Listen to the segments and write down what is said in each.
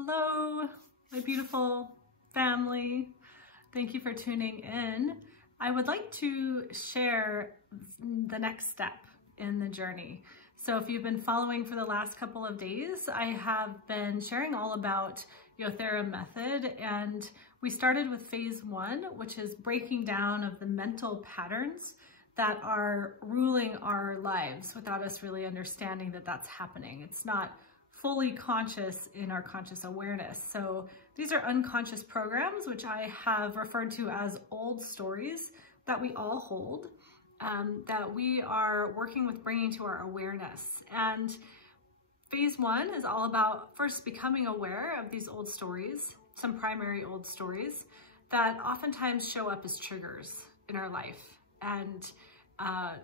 Hello, my beautiful family. Thank you for tuning in. I would like to share the next step in the journey. So if you've been following for the last couple of days, I have been sharing all about Yothera Method, and we started with phase 1, which is breaking down of the mental patterns that are ruling our lives without us really understanding that that's happening. It's not fully conscious in our conscious awareness. So these are unconscious programs, which I have referred to as old stories that we all hold, that we are working with bringing to our awareness. And phase 1 is all about first becoming aware of these old stories, some primary old stories that oftentimes show up as triggers in our life. And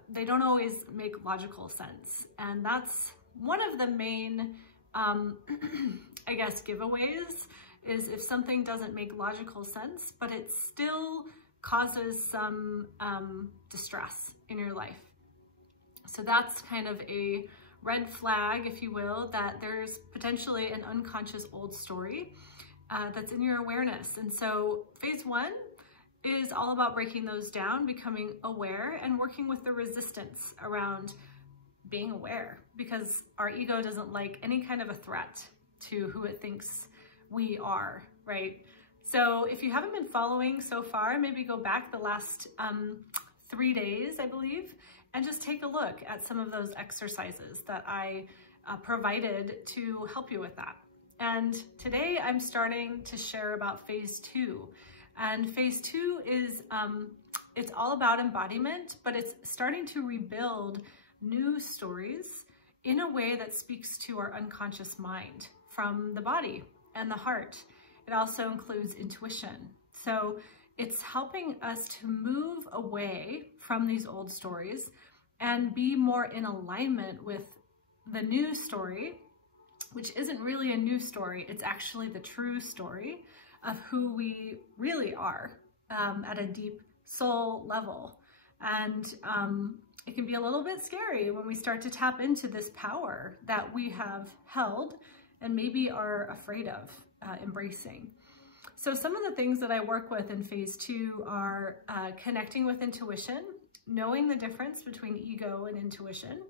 they don't always make logical sense. And that's one of the main I guess giveaways is if something doesn't make logical sense, but it still causes some distress in your life. So that's kind of a red flag, if you will, that there's potentially an unconscious old story that's in your awareness. And so phase 1 is all about breaking those down, becoming aware, and working with the resistance around being aware, because our ego doesn't like any kind of a threat to who it thinks we are, right? So if you haven't been following so far, maybe go back the last 3 days, I believe, and just take a look at some of those exercises that I provided to help you with that. And today I'm starting to share about phase 2. And phase 2 is, it's all about embodiment, but it's starting to rebuild new stories in a way that speaks to our unconscious mind from the body and the heart. It also includes intuition. So it's helping us to move away from these old stories and be more in alignment with the new story, which isn't really a new story. It's actually the true story of who we really are at a deep soul level. And it can be a little bit scary when we start to tap into this power that we have held and maybe are afraid of embracing. So some of the things that I work with in phase 2 are connecting with intuition, knowing the difference between ego and intuition,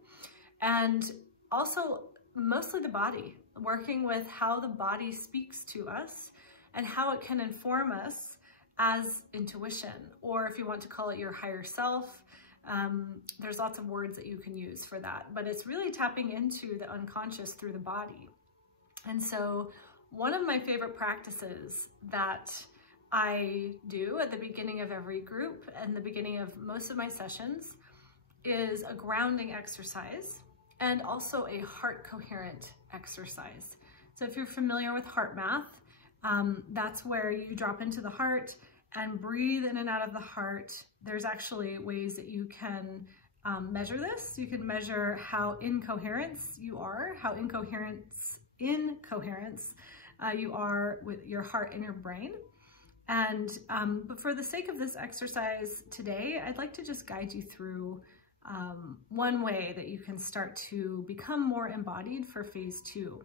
and also mostly the body, working with how the body speaks to us and how it can inform us as intuition, or if you want to call it your higher self. There's lots of words that you can use for that, but it's really tapping into the unconscious through the body. And so one of my favorite practices that I do at the beginning of every group and the beginning of most of my sessions is a grounding exercise and also a heart coherent exercise. So if you're familiar with heart math, that's where you drop into the heart and breathe in and out of the heart. There's actually ways that you can measure this. You can measure how in coherence you are, how in coherence you are with your heart and your brain. And but for the sake of this exercise today, I'd like to just guide you through one way that you can start to become more embodied for phase 2.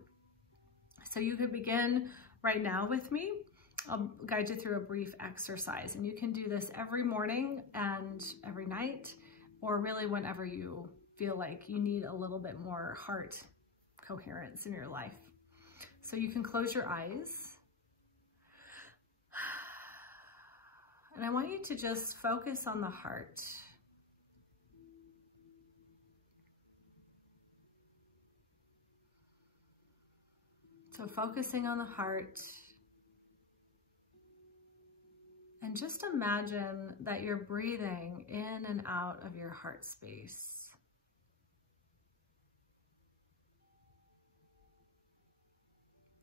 So you could begin right now with me. I'll guide you through a brief exercise, and you can do this every morning and every night, or really whenever you feel like you need a little bit more heart coherence in your life. So you can close your eyes, and I want you to just focus on the heart. So focusing on the heart, and just imagine that you're breathing in and out of your heart space.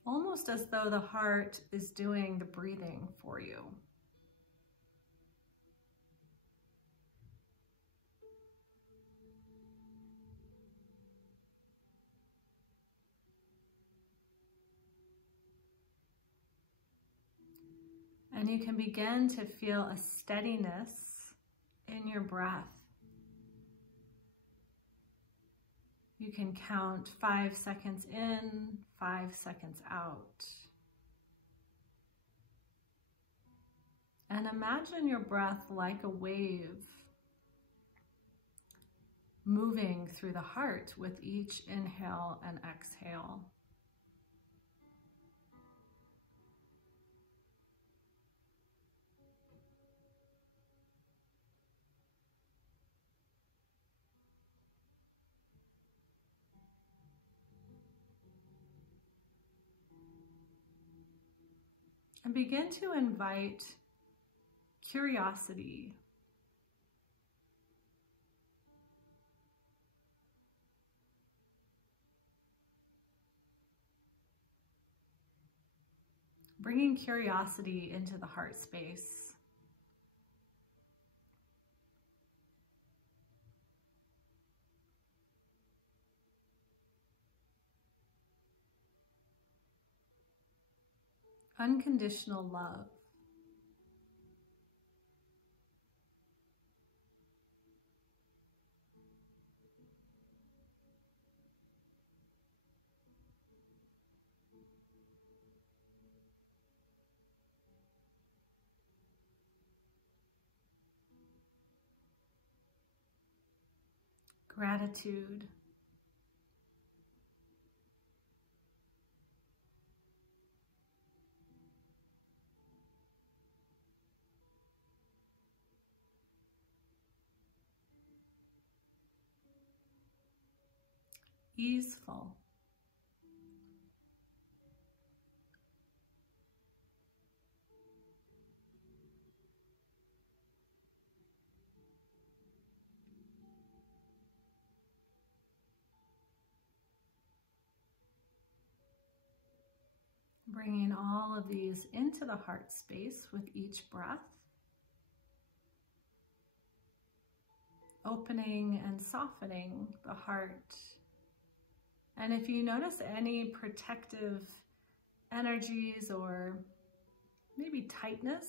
Almost as though the heart is doing the breathing for you. And you can begin to feel a steadiness in your breath. You can count 5 seconds in, 5 seconds out. And imagine your breath like a wave moving through the heart with each inhale and exhale. And begin to invite curiosity. Bringing curiosity into the heart space. Unconditional love. Gratitude. Easeful. Bringing all of these into the heart space with each breath. Opening and softening the heart. And if you notice any protective energies or maybe tightness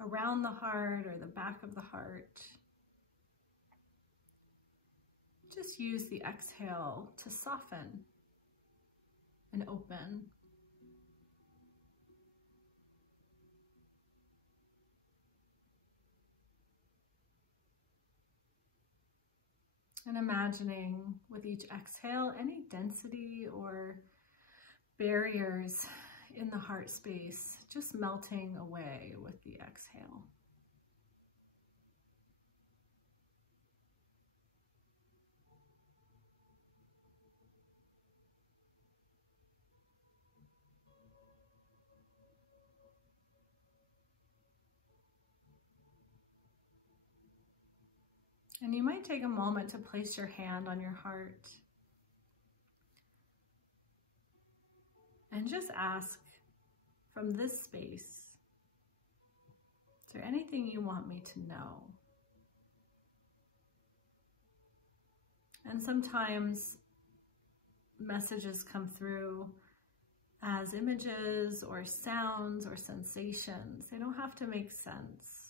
around the heart or the back of the heart, just use the exhale to soften and open. And imagining with each exhale any density or barriers in the heart space just melting away with the exhale. And you might take a moment to place your hand on your heart and just ask from this space, is there anything you want me to know? And sometimes messages come through as images or sounds or sensations. They don't have to make sense.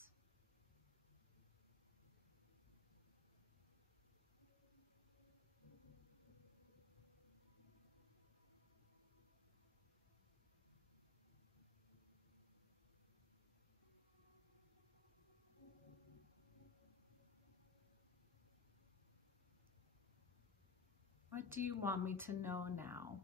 What do you want me to know now?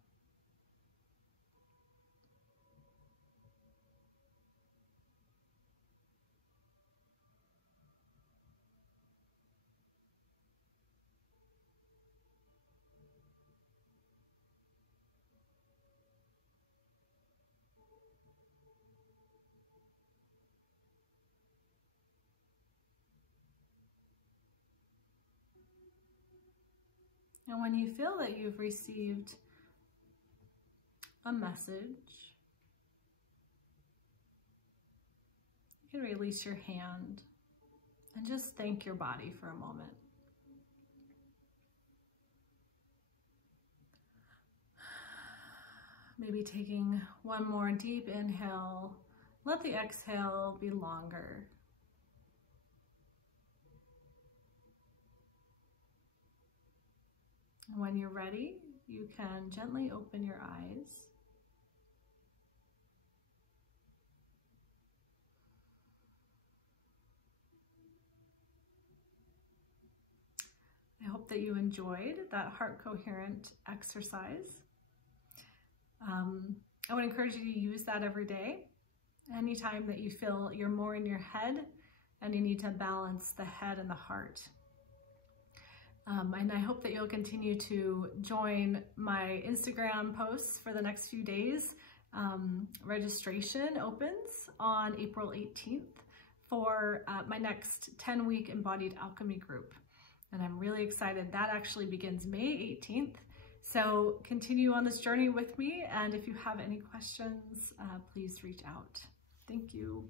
And when you feel that you've received a message, you can release your hand and just thank your body for a moment. Maybe taking one more deep inhale. Let the exhale be longer. And when you're ready, you can gently open your eyes. hope that you enjoyed that heart coherent exercise. I would encourage you to use that every day. Anytime that you feel you're more in your head and you need to balance the head and the heart. And I hope that you'll continue to join my Instagram posts for the next few days. Registration opens on April 18th for my next 10-week embodied alchemy group. And I'm really excited. That actually begins May 18th. So continue on this journey with me. And if you have any questions, please reach out. Thank you.